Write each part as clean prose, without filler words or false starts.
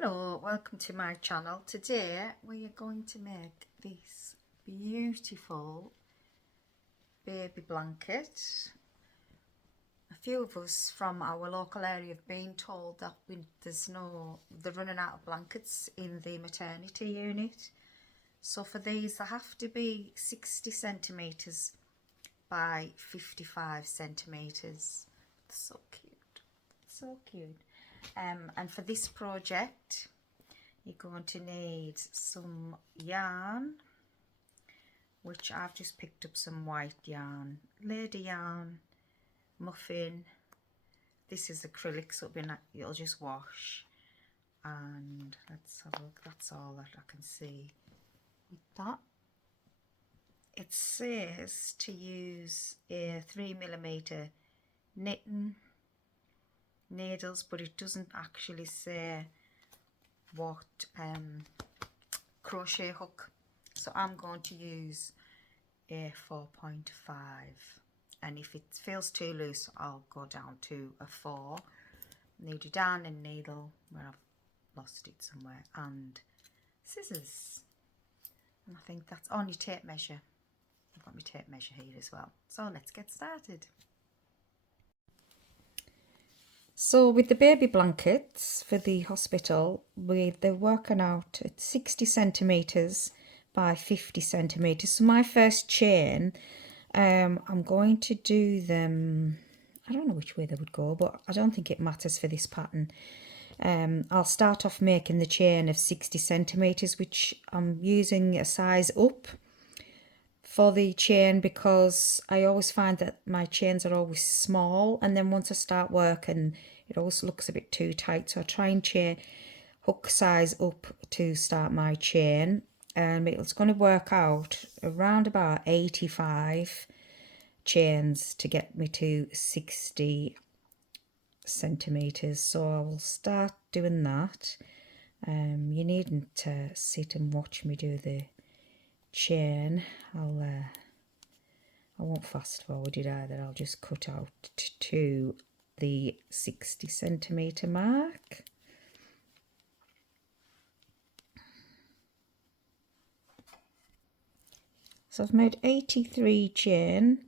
Hello, welcome to my channel. Today we are going to make this beautiful baby blanket. A few of us from our local area have been told that they're running out of blankets in the maternity unit. So for these they have to be 60 centimetres by 55 centimetres. So cute, so cute. And for this project you're going to need some yarn, which I've just picked up some white yarn, lady yarn, muffin. This is acrylic, so it'll just wash. And let's have a look. That's all that I can see with that. It says to use a 3mm knitting needles, but it doesn't actually say what crochet hook, so I'm going to use a 4.5, and if it feels too loose I'll go down to a 4. Need a darning needle where I've lost it somewhere, and scissors, and I think that's only tape measure. I've got my tape measure here as well, so let's get started. So with the baby blankets for the hospital, they're working out at 60 centimetres by 50 centimetres. So my first chain, I'm going to do them, I don't know which way they would go, but I don't think it matters for this pattern. I'll start off making the chain of 60 centimetres, which I'm using a size up for the chain because I always find that my chains are always small, and then once I start working it always looks a bit too tight, so I try and hook size up to start my chain. It's going to work out around about 85 chains to get me to 60 centimetres, so I will start doing that. You needn't sit and watch me do the chain. I won't fast forward it either. I'll just cut out to the 60 centimetre mark. So I've made 83 chain.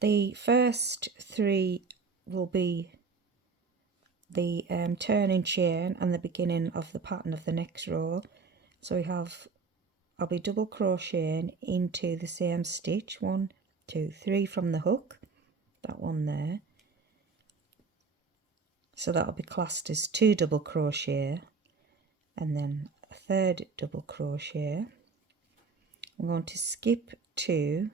The first 3 will be the turning chain and the beginning of the pattern of the next row. So I'll be double crocheting into the same stitch, 1, 2, 3 from the hook, that one there. So that'll be classed as 2 double crochet, and then a 3rd double crochet. I'm going to skip 2,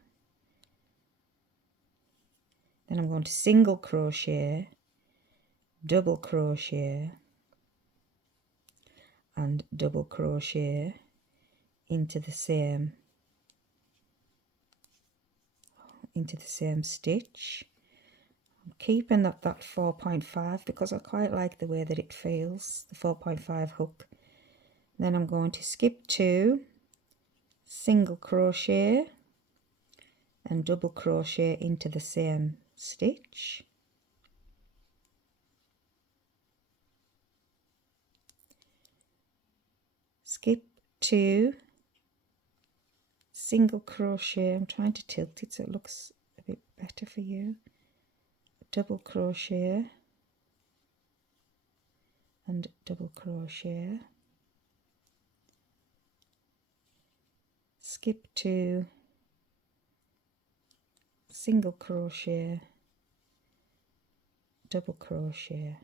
then I'm going to single crochet, double crochet, and double crochet into the same stitch. I'm keeping that 4.5 because I quite like the way that it feels, the 4.5 hook. Then I'm going to skip 2, single crochet and double crochet into the same stitch. Skip 2, single crochet, I'm trying to tilt it so it looks a bit better for you, double crochet and double crochet, skip 2, single crochet, double crochet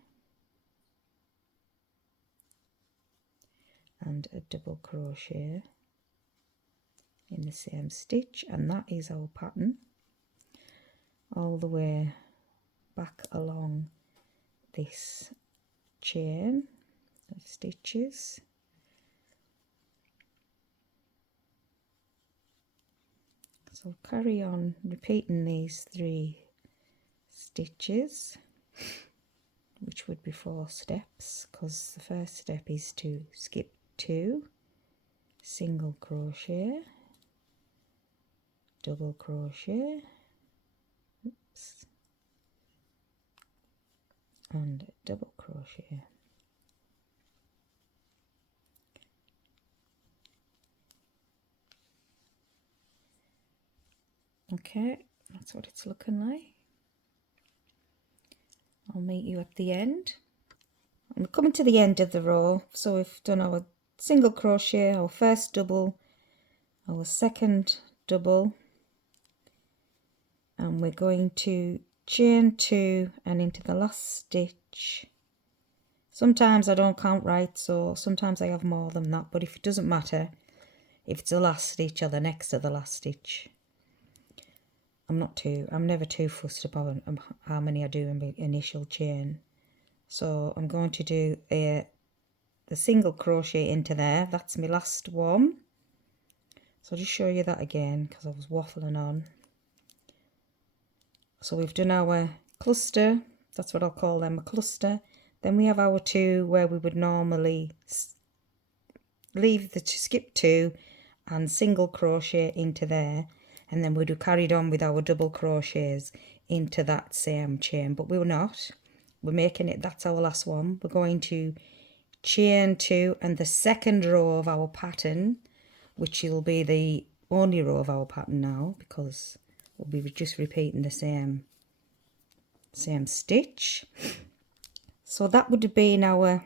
and a double crochet in the same stitch, and that is our pattern all the way back along this chain of stitches. So carry on repeating these 3 stitches, which would be 4 steps, because the first step is to skip 2, single crochet, double crochet, oops, and double crochet. Okay, that's what it's looking like. I'll meet you at the end. I'm coming to the end of the row, so we've done our single crochet, our first double, our second double, and we're going to chain 2 and into the last stitch. Sometimes I don't count right, so sometimes I have more than that, but if it doesn't matter if it's the last stitch or the next to the last stitch, I'm never too fussed about how many I do in my initial chain. So I'm going to do the single crochet into there. That's my last one. So I'll just show you that again because I was waffling on. So we've done our cluster. That's what I'll call them, a cluster. Then we have our 2 where we would normally skip 2 and single crochet into there, and then we'd have carried on with our double crochets into that same chain, but we're not. We're making it, that's our last one. We're going to chain 2 and the second row of our pattern, which will be the only row of our pattern now because we'll be just repeating the same stitch. So that would have been our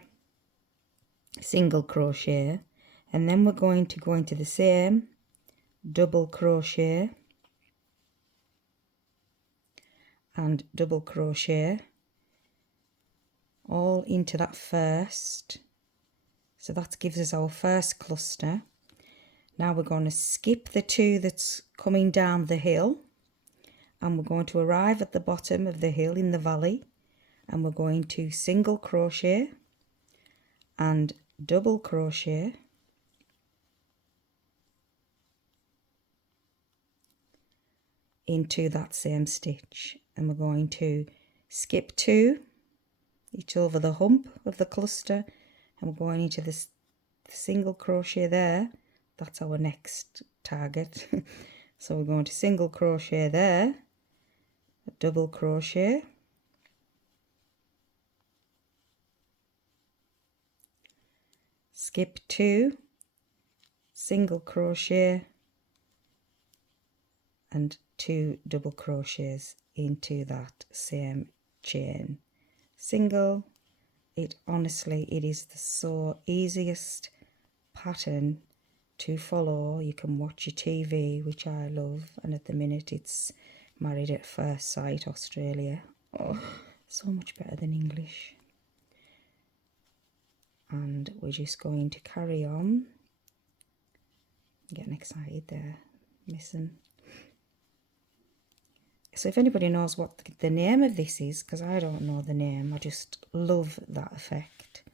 single crochet, and then we're going to go into the same double crochet and double crochet all into that first. So that gives us our first cluster. Now we're going to skip the 2 that's coming down the hill, and we're going to arrive at the bottom of the hill in the valley, and we're going to single crochet and double crochet into that same stitch, and we're going to skip 2 each over the hump of the cluster, and we're going into this single crochet there. That's our next target. So we're going to single crochet there, a double crochet, skip 2, single crochet and 2 double crochets into that same chain. Single, it is the so easiest pattern to follow. You can watch your TV, which I love, and at the minute it's Married at First Sight Australia. Oh, so much better than English. And we're just going to carry on. I'm getting excited there, missing. So if anybody knows what the name of this is, because I don't know the name, I just love that effect.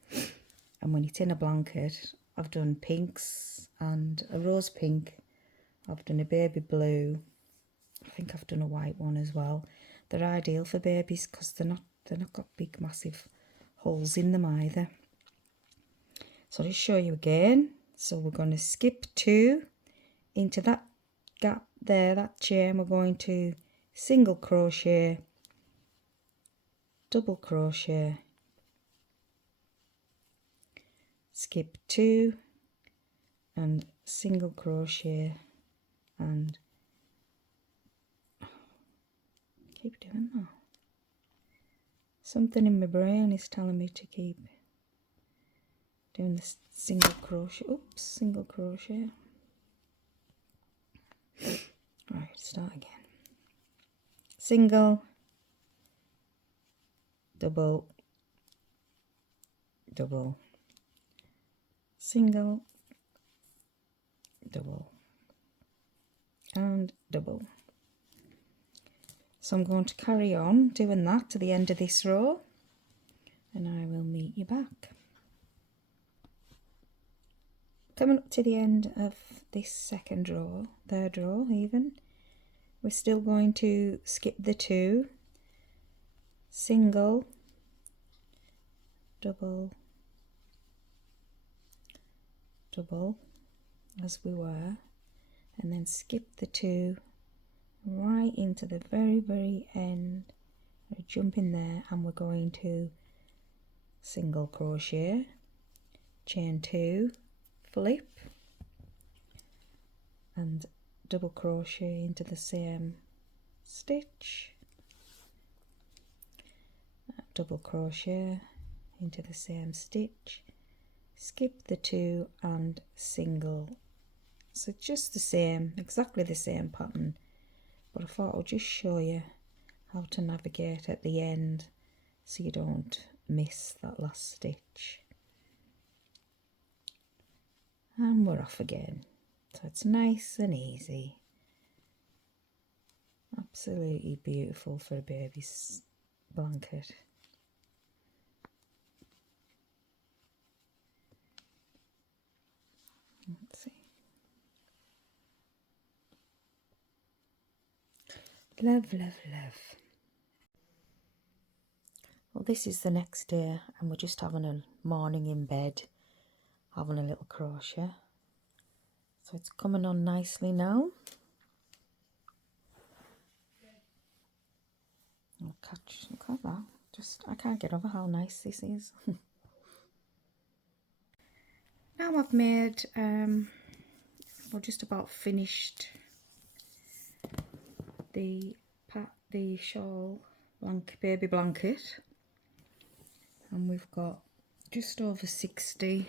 And when it's in a blanket, I've done pinks and a rose pink. I've done a baby blue. I think I've done a white one as well. They're ideal for babies because they're not got big massive holes in them either. So I'll just show you again. So we're going to skip 2 into that gap there, that chain. We're going to single crochet, double crochet, skip 2 and single crochet, and keep doing that. Something in my brain is telling me to keep doing this single crochet. Oops, single crochet. Right, start again. Single, double, double, single, double, and double. So I'm going to carry on doing that to the end of this row, and I will meet you back. Coming up to the end of this second row, third row even, we're still going to skip the 2, single, double, double, as we were, and then skip the 2 right into the very end. We jump in there and we're going to single crochet, chain 2, flip, and double crochet into the same stitch, double crochet into the same stitch, skip the 2 and single. So just the same, exactly the same pattern, but I thought I'll just show you how to navigate at the end so you don't miss that last stitch. And we're off again. So it's nice and easy. Absolutely beautiful for a baby's blanket. Let's see. Love, love, love. Well, this is the next day and we're just having a morning in bed, having a little crochet. So it's coming on nicely now. I'll catch, look at that. Just, I can't get over how nice this is. Now I've made, well, just about finished the shawl baby blanket, and we've got just over 60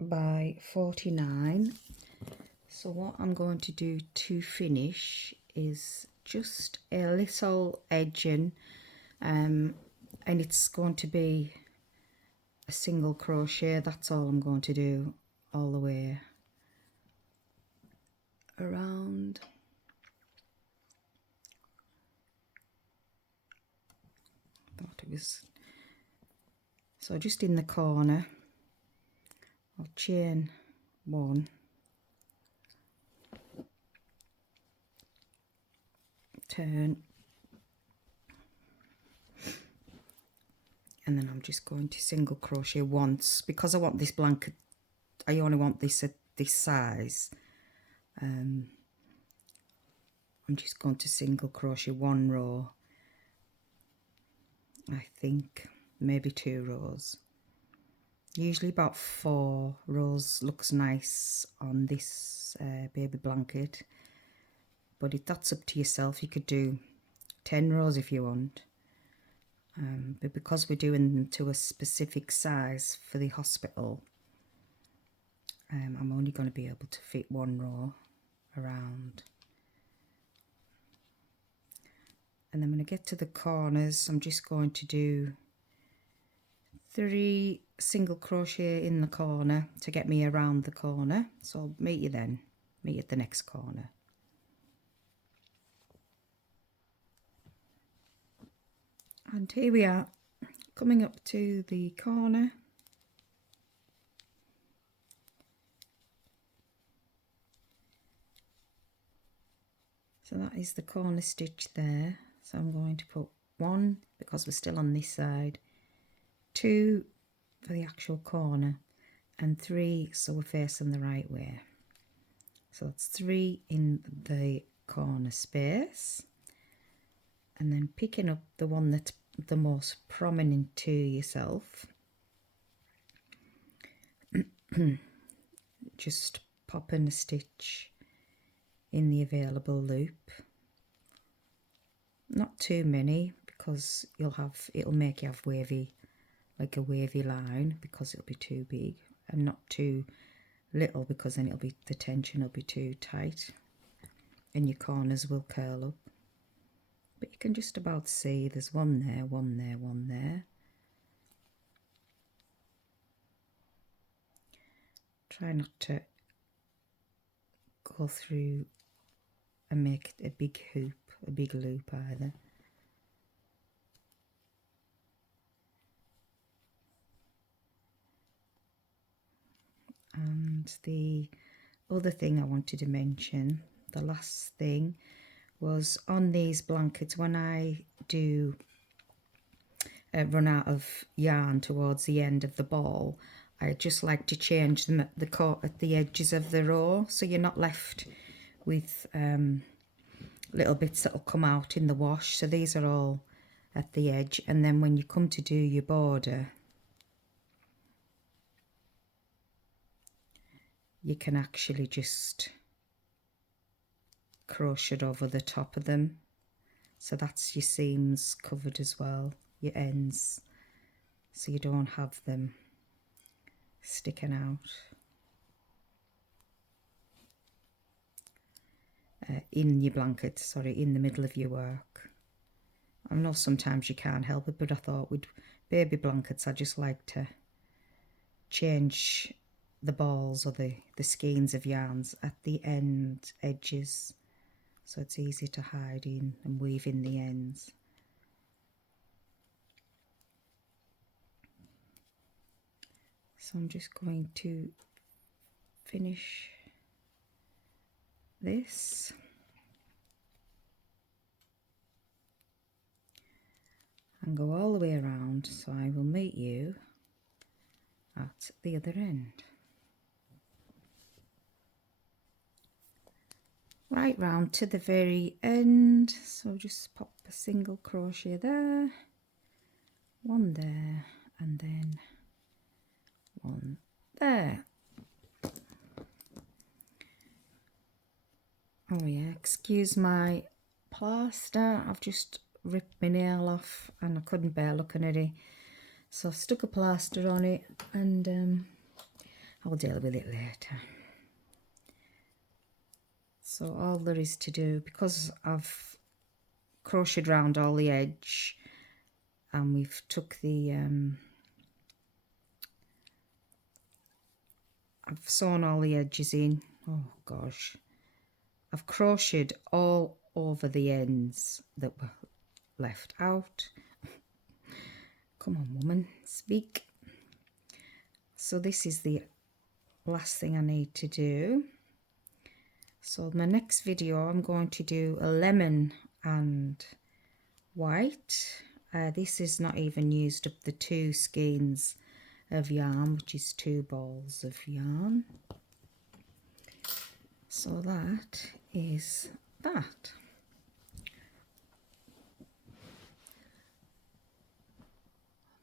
by 49. So what I'm going to do to finish is just a little edging, and it's going to be a single crochet. That's all I'm going to do all the way around. Thought it was, so just in the corner I'll chain 1, turn, and then I'm just going to single crochet once because I want this blanket, I only want this at this size. I'm just going to single crochet 1 row, I think maybe 2 rows. Usually about 4 rows looks nice on this baby blanket, but that's up to yourself. You could do 10 rows if you want, but because we're doing them to a specific size for the hospital, I'm only going to be able to fit 1 row around. And then when I get to the corners, I'm just going to do 3 single crochet in the corner to get me around the corner. So I'll meet you then, meet at the next corner. And here we are, coming up to the corner. So that is the corner stitch there. So I'm going to put 1 because we're still on this side, 2 for the actual corner, and 3 so we're facing the right way. So that's 3 in the corner space, and then picking up the one that's the most prominent to yourself, just popping a stitch in the available loop. Not too many because it'll make you have wavy, like a wavy line, because it'll be too big, and not too little because then the tension will be too tight and your corners will curl up. But you can just about see there's 1 there, 1 there, 1 there. Try not to go through and make a big hoop, a big loop either. And the other thing I wanted to mention, the last thing, was on these blankets, when I do run out of yarn towards the end of the ball, I just like to change them at the edges of the row, so you're not left with little bits that will come out in the wash. So these are all at the edge, and then when you come to do your border, you can actually just crochet over the top of them. So that's your seams covered as well, your ends, so you don't have them sticking out. In your blanket, sorry, in the middle of your work. I know sometimes you can't help it, but I thought with baby blankets I just like to change the balls or the skeins of yarns at the end edges, so it's easy to hide in and weave in the ends. So I'm just going to finish this. And go all the way around, so I will meet you at the other end. Right round to the very end, so just pop a single crochet there, one there, and then one there. Oh yeah, excuse my plaster, I've just ripped my nail off and I couldn't bear looking at it, so I've stuck a plaster on it, and I'll deal with it later. So all there is to do, because I've crocheted round all the edge and we've took the I've sewn all the edges in. Oh gosh, I've crocheted all over the ends that were left out. Come on, woman, speak. So this is the last thing I need to do. So my next video I'm going to do a lemon and white. This is not even used up the 2 skeins of yarn, which is 2 balls of yarn. So that is that.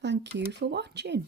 Thank you for watching.